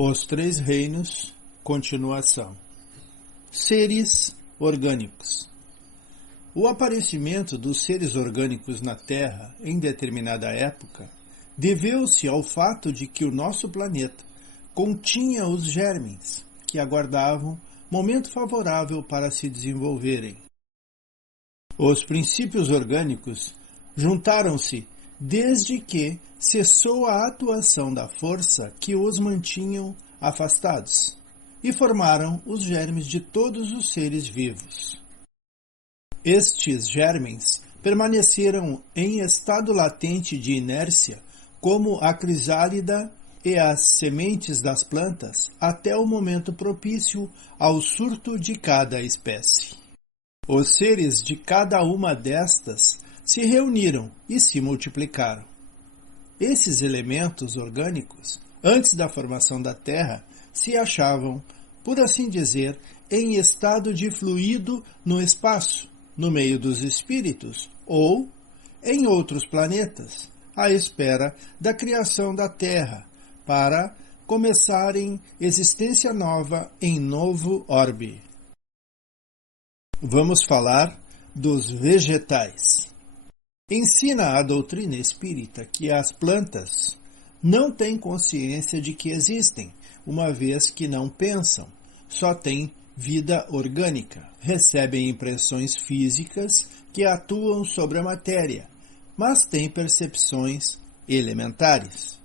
Os Três Reinos, continuação. Seres orgânicos. O aparecimento dos seres orgânicos na Terra em determinada época deveu-se ao fato de que o nosso planeta continha os germens que aguardavam momento favorável para se desenvolverem. Os princípios orgânicos juntaram-se desde que cessou a atuação da força que os mantinham afastados e formaram os germes de todos os seres vivos. Estes germens permaneceram em estado latente de inércia como a crisálida e as sementes das plantas até o momento propício ao surto de cada espécie. Os seres de cada uma destas se reuniram e se multiplicaram. Esses elementos orgânicos, antes da formação da Terra, se achavam, por assim dizer, em estado de fluido no espaço, no meio dos espíritos, ou em outros planetas, à espera da criação da Terra, para começarem existência nova em novo orbe. Vamos falar dos vegetais. Ensina a doutrina espírita que as plantas não têm consciência de que existem, uma vez que não pensam, só têm vida orgânica, recebem impressões físicas que atuam sobre a matéria, mas têm percepções elementares.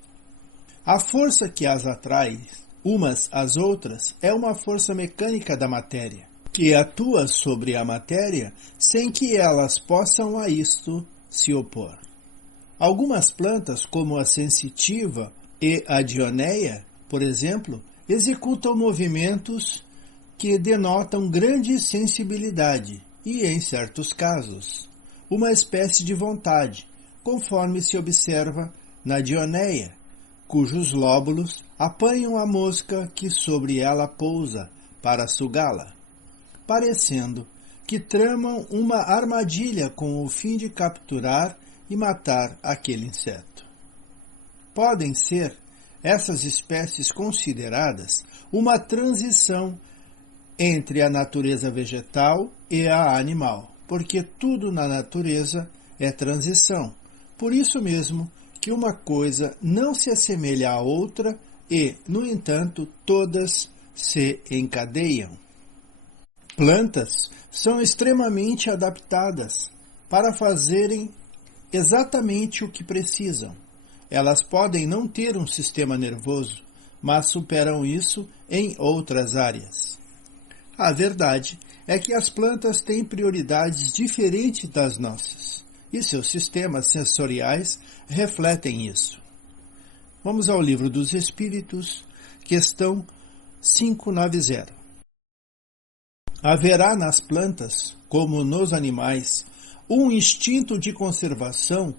A força que as atrai umas às outras é uma força mecânica da matéria, que atua sobre a matéria sem que elas possam a isto se opor. Algumas plantas, como a sensitiva e a dioneia, por exemplo, executam movimentos que denotam grande sensibilidade e, em certos casos, uma espécie de vontade, conforme se observa na dioneia, cujos lóbulos apanham a mosca que sobre ela pousa para sugá-la, parecendo que tramam uma armadilha com o fim de capturar e matar aquele inseto. Podem ser essas espécies consideradas uma transição entre a natureza vegetal e a animal, porque tudo na natureza é transição. Por isso mesmo que uma coisa não se assemelha à outra e, no entanto, todas se encadeiam. Plantas são extremamente adaptadas para fazerem exatamente o que precisam. Elas podem não ter um sistema nervoso, mas superam isso em outras áreas. A verdade é que as plantas têm prioridades diferentes das nossas, e seus sistemas sensoriais refletem isso. Vamos ao Livro dos Espíritos, questão 590. Haverá nas plantas, como nos animais, um instinto de conservação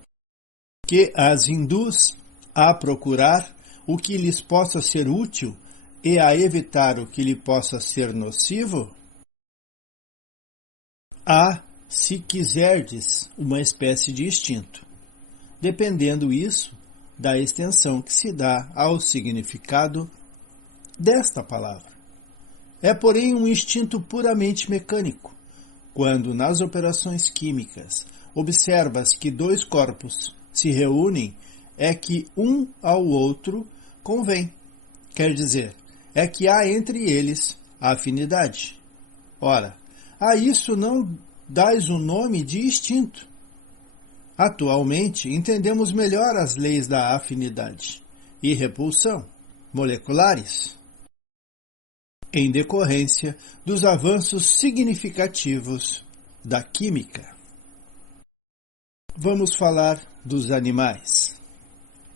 que as induz a procurar o que lhes possa ser útil e a evitar o que lhe possa ser nocivo? Há, se quiserdes, uma espécie de instinto, dependendo isso da extensão que se dá ao significado desta palavra. É, porém, um instinto puramente mecânico. Quando, nas operações químicas, observas que dois corpos se reúnem, é que um ao outro convém. Quer dizer, é que há entre eles afinidade. Ora, a isso não dás o nome de instinto. Atualmente, entendemos melhor as leis da afinidade e repulsão moleculares, em decorrência dos avanços significativos da química. Vamos falar dos animais.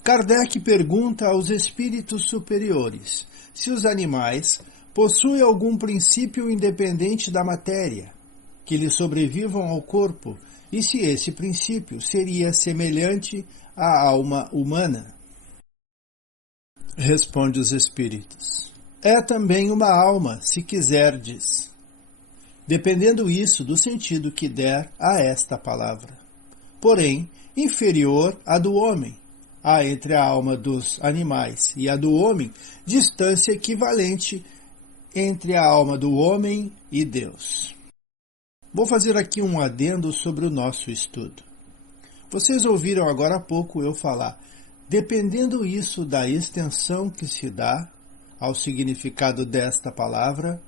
Kardec pergunta aos espíritos superiores se os animais possuem algum princípio independente da matéria, que lhe sobrevivam ao corpo, e se esse princípio seria semelhante à alma humana. Responde os espíritos: é também uma alma, se quiserdes, dependendo isso do sentido que der a esta palavra, porém inferior à do homem, há entre a alma dos animais e a do homem distância equivalente entre a alma do homem e Deus. Vou fazer aqui um adendo sobre o nosso estudo. Vocês ouviram agora há pouco eu falar, dependendo isso da extensão que se dá ao significado desta palavra,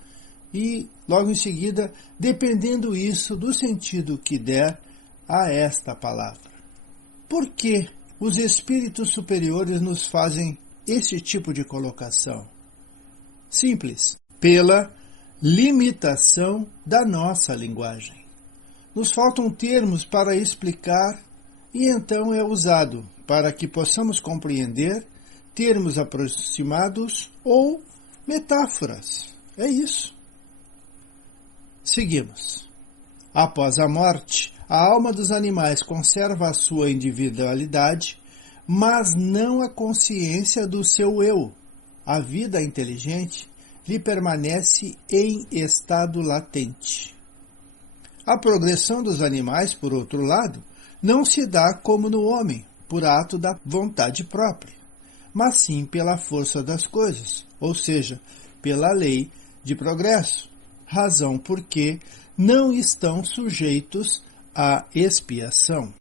e logo em seguida, dependendo isso do sentido que der a esta palavra. Por que os espíritos superiores nos fazem esse tipo de colocação? Simples, pela limitação da nossa linguagem. Nos faltam termos para explicar e então é usado para que possamos compreender termos aproximados ou metáforas. É isso. Seguimos. Após a morte, a alma dos animais conserva a sua individualidade, mas não a consciência do seu eu. A vida inteligente lhe permanece em estado latente. A progressão dos animais, por outro lado, não se dá como no homem, por ato da vontade própria, mas sim pela força das coisas, ou seja, pela lei de progresso, razão por que não estão sujeitos à expiação.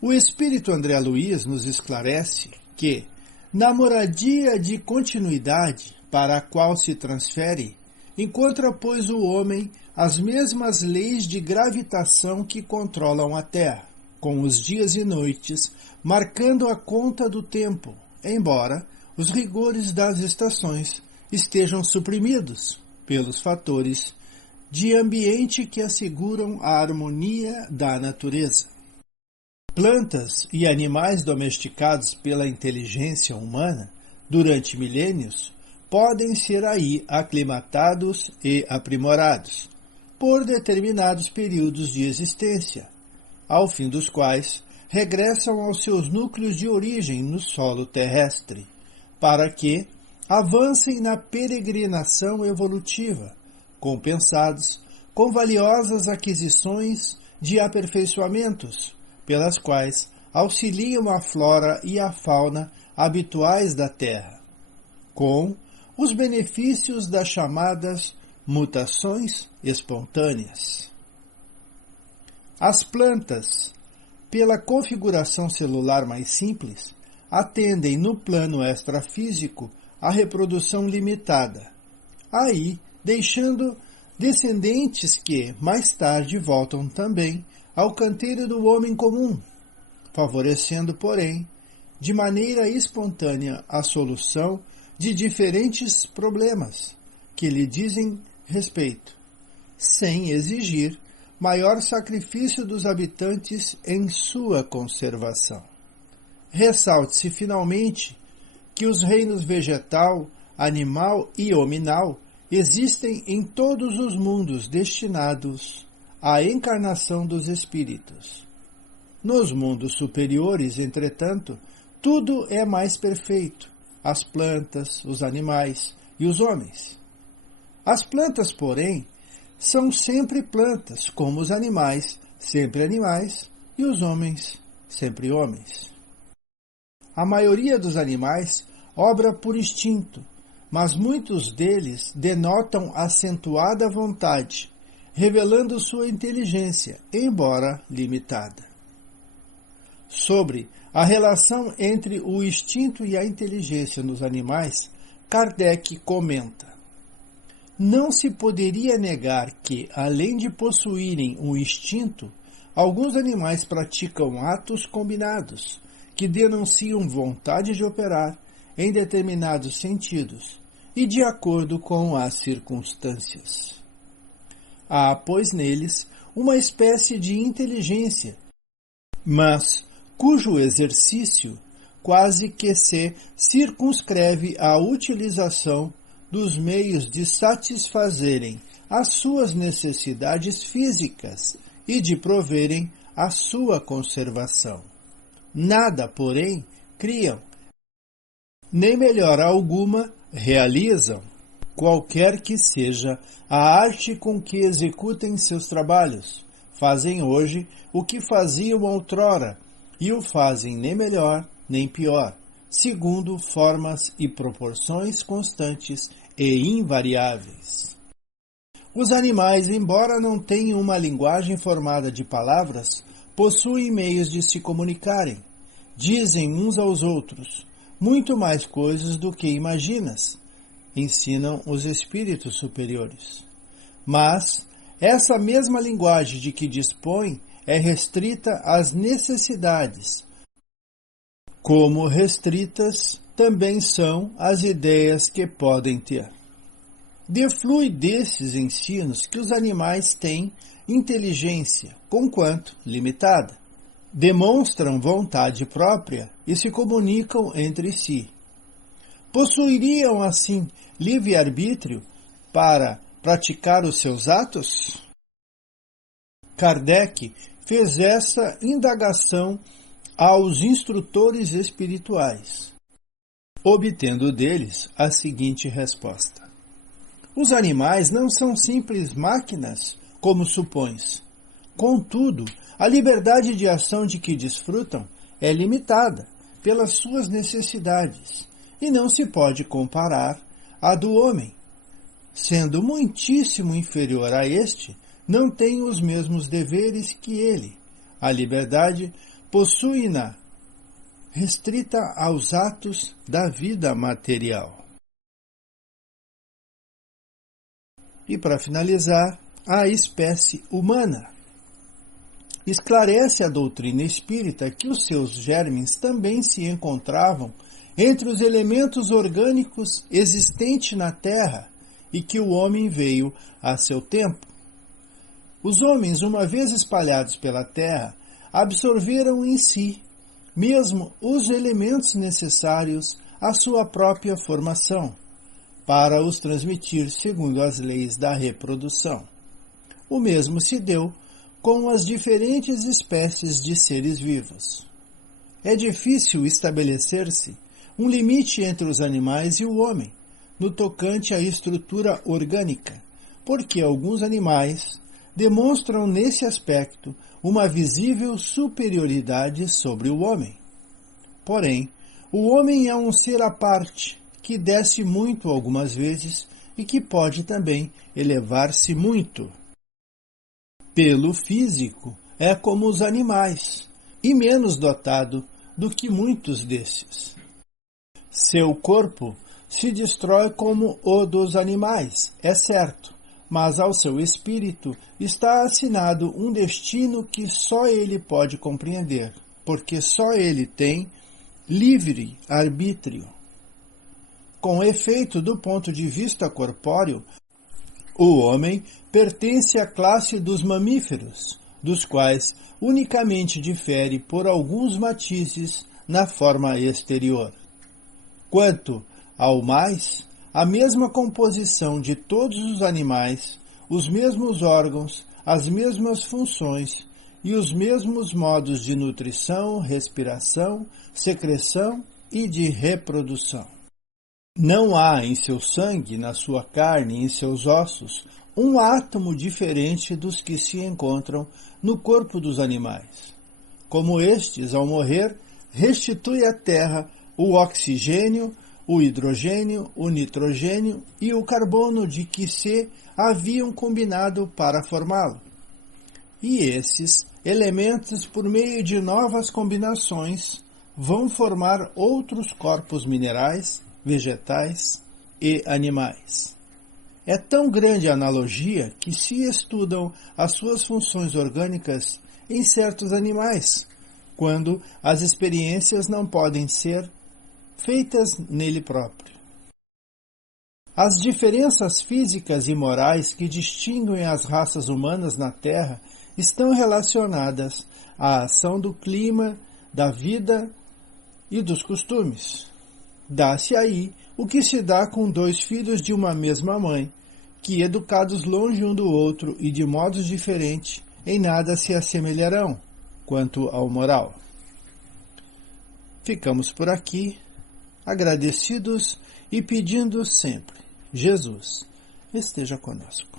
O espírito André Luiz nos esclarece que, na moradia de continuidade para a qual se transfere, encontra, pois, o homem as mesmas leis de gravitação que controlam a Terra, com os dias e noites marcando a conta do tempo, embora os rigores das estações estejam suprimidos pelos fatores de ambiente que asseguram a harmonia da natureza. Plantas e animais domesticados pela inteligência humana durante milênios podem ser aí aclimatados e aprimorados por determinados períodos de existência, ao fim dos quais regressam aos seus núcleos de origem no solo terrestre, para que avancem na peregrinação evolutiva, compensados com valiosas aquisições de aperfeiçoamentos, pelas quais auxiliam a flora e a fauna habituais da Terra, com os benefícios das chamadas mutações espontâneas. As plantas, pela configuração celular mais simples, atendem no plano extrafísico à reprodução limitada, aí deixando descendentes que, mais tarde, voltam também ao canteiro do homem comum, favorecendo, porém, de maneira espontânea a solução de diferentes problemas que lhe dizem respeito, sem exigir maior sacrifício dos habitantes em sua conservação. Ressalte-se, finalmente, que os reinos vegetal, animal e hominal existem em todos os mundos destinados à encarnação dos espíritos. Nos mundos superiores, entretanto, tudo é mais perfeito, as plantas, os animais e os homens. As plantas, porém, são sempre plantas, como os animais, sempre animais, e os homens, sempre homens. A maioria dos animais obra por instinto, mas muitos deles denotam acentuada vontade, revelando sua inteligência, embora limitada. Sobre a relação entre o instinto e a inteligência nos animais, Kardec comenta: não se poderia negar que, além de possuírem um instinto, alguns animais praticam atos combinados, que denunciam vontade de operar em determinados sentidos e de acordo com as circunstâncias. Há, pois, neles uma espécie de inteligência, mas cujo exercício quase que se circunscreve à utilização dos meios de satisfazerem as suas necessidades físicas e de proverem a sua conservação. Nada, porém, criam, nem melhora alguma realizam, qualquer que seja a arte com que executem seus trabalhos. Fazem hoje o que faziam outrora, e o fazem nem melhor nem pior, segundo formas e proporções constantes e invariáveis. Os animais, embora não tenham uma linguagem formada de palavras, possuem meios de se comunicarem. Dizem uns aos outros muito mais coisas do que imaginas, ensinam os espíritos superiores. Mas essa mesma linguagem de que dispõem é restrita às necessidades, como restritas também são as ideias que podem ter. Deflui desses ensinos que os animais têm inteligência, conquanto limitada. Demonstram vontade própria e se comunicam entre si. Possuiriam, assim, livre-arbítrio para praticar os seus atos? Kardec fez essa indagação aos instrutores espirituais, obtendo deles a seguinte resposta: os animais não são simples máquinas, como supões. Contudo, a liberdade de ação de que desfrutam é limitada pelas suas necessidades e não se pode comparar à do homem. Sendo muitíssimo inferior a este, não tem os mesmos deveres que ele. A liberdade possui-na restrita aos atos da vida material. E para finalizar, a espécie humana. Esclarece a doutrina espírita que os seus germes também se encontravam entre os elementos orgânicos existentes na Terra e que o homem veio a seu tempo. Os homens, uma vez espalhados pela Terra, absorveram em si mesmo os elementos necessários à sua própria formação, para os transmitir segundo as leis da reprodução. O mesmo se deu com as diferentes espécies de seres vivos. É difícil estabelecer-se um limite entre os animais e o homem, no tocante à estrutura orgânica, porque alguns animais demonstram nesse aspecto uma visível superioridade sobre o homem. Porém, o homem é um ser à parte, que desce muito algumas vezes e que pode também elevar-se muito. Pelo físico, é como os animais, e menos dotado do que muitos desses. Seu corpo se destrói como o dos animais, é certo, mas ao seu espírito está assinado um destino que só ele pode compreender, porque só ele tem livre arbítrio. Com efeito, do ponto de vista corpóreo, o homem pertence à classe dos mamíferos, dos quais unicamente difere por alguns matizes na forma exterior. Quanto ao mais, a mesma composição de todos os animais, os mesmos órgãos, as mesmas funções e os mesmos modos de nutrição, respiração, secreção e de reprodução. Não há em seu sangue, na sua carne e em seus ossos, um átomo diferente dos que se encontram no corpo dos animais. Como estes, ao morrer, restitui à terra o oxigênio, o hidrogênio, o nitrogênio e o carbono de que se haviam combinado para formá-lo. E esses elementos, por meio de novas combinações, vão formar outros corpos minerais, vegetais e animais. É tão grande a analogia que se estudam as suas funções orgânicas em certos animais, quando as experiências não podem ser feitas nele próprio. As diferenças físicas e morais que distinguem as raças humanas na Terra estão relacionadas à ação do clima, da vida e dos costumes. Dá-se aí o que se dá com dois filhos de uma mesma mãe, que, educados longe um do outro e de modos diferentes, em nada se assemelharão quanto ao moral. Ficamos por aqui, agradecidos e pedindo sempre: Jesus esteja conosco.